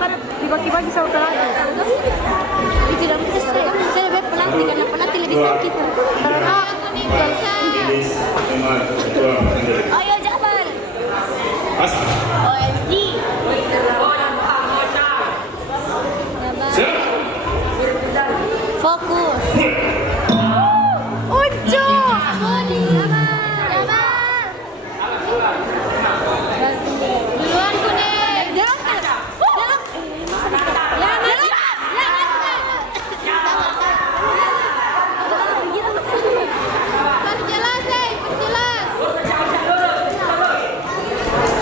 kan dibagi-bagi sama pelatih. Tidak bisa saya lebih pelatih karena pelatih lebih tahu kita. Karena Ayo Jabal. Pas. OMG. Siap. Fokus. Uncu. Duluan kuning. Dalam. Ya, perjelas.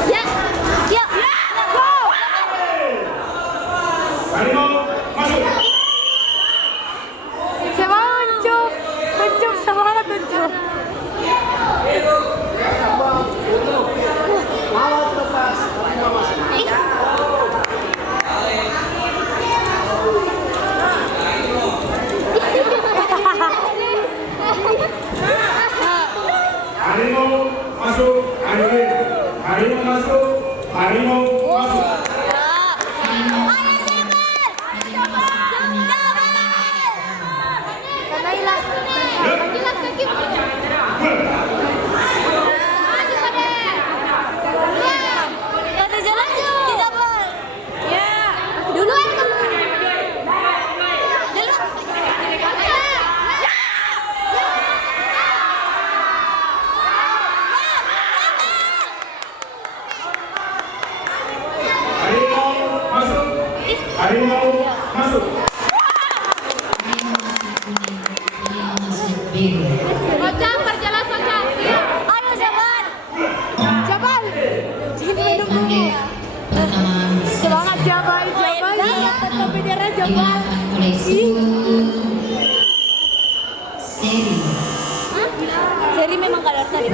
Ya. Go. Harimau masuk. Siapa Uncu? Uncu semangat Uncu. Harimau masuk. Harimau masuk. Harimau masuk. Harimau masuk. Harimau masuk. Jabal. Semangat Jabal. Dapat bendera Jabal. Seri memang kalau tadi.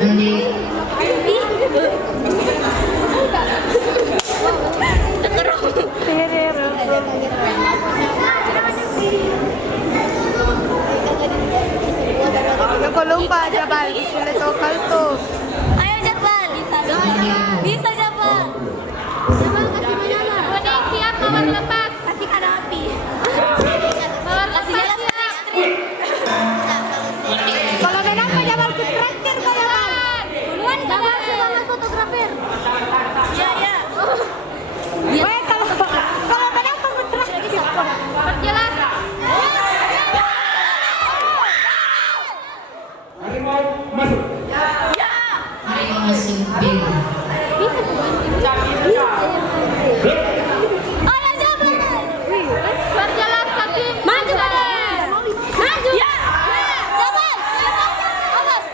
Jangan lupa Jabal. Sulit lokal tuh. Ayo Jabal. Bisa Jabal. Jabal kasih banana. Kuning siap mawar lepas. Kasih ada api. Mawar kasih jalan listrik. Kalau menang Pak Jabal ke traktir Pak Jabal. Duluan Jabal sebagai fotografer. Ya. Baik kalau menang Pak ke traktir. Perjelas. Harimau masuk. Ayo Jabal. Perjelas kaki. Maju Baden. Maju. Ya. Jabal. Awas.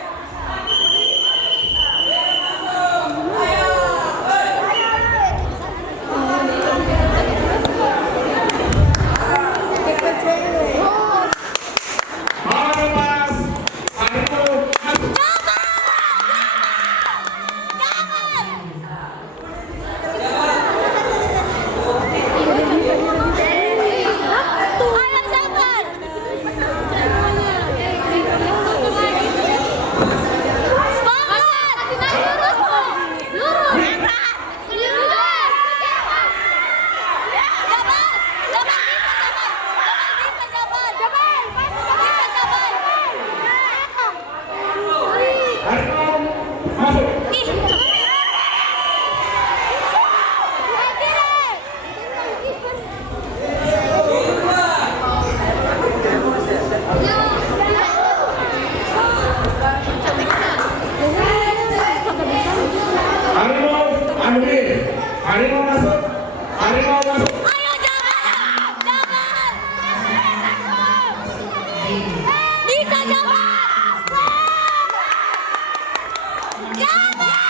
Mau lepas. Harimau masuk. Ayo Jabal. Semangat. Lurus. Harimau masuk. Harimau ambil. Harimau masuk. Harimau masuk. Ayo Jabal. Bisa Jabal. Jabal.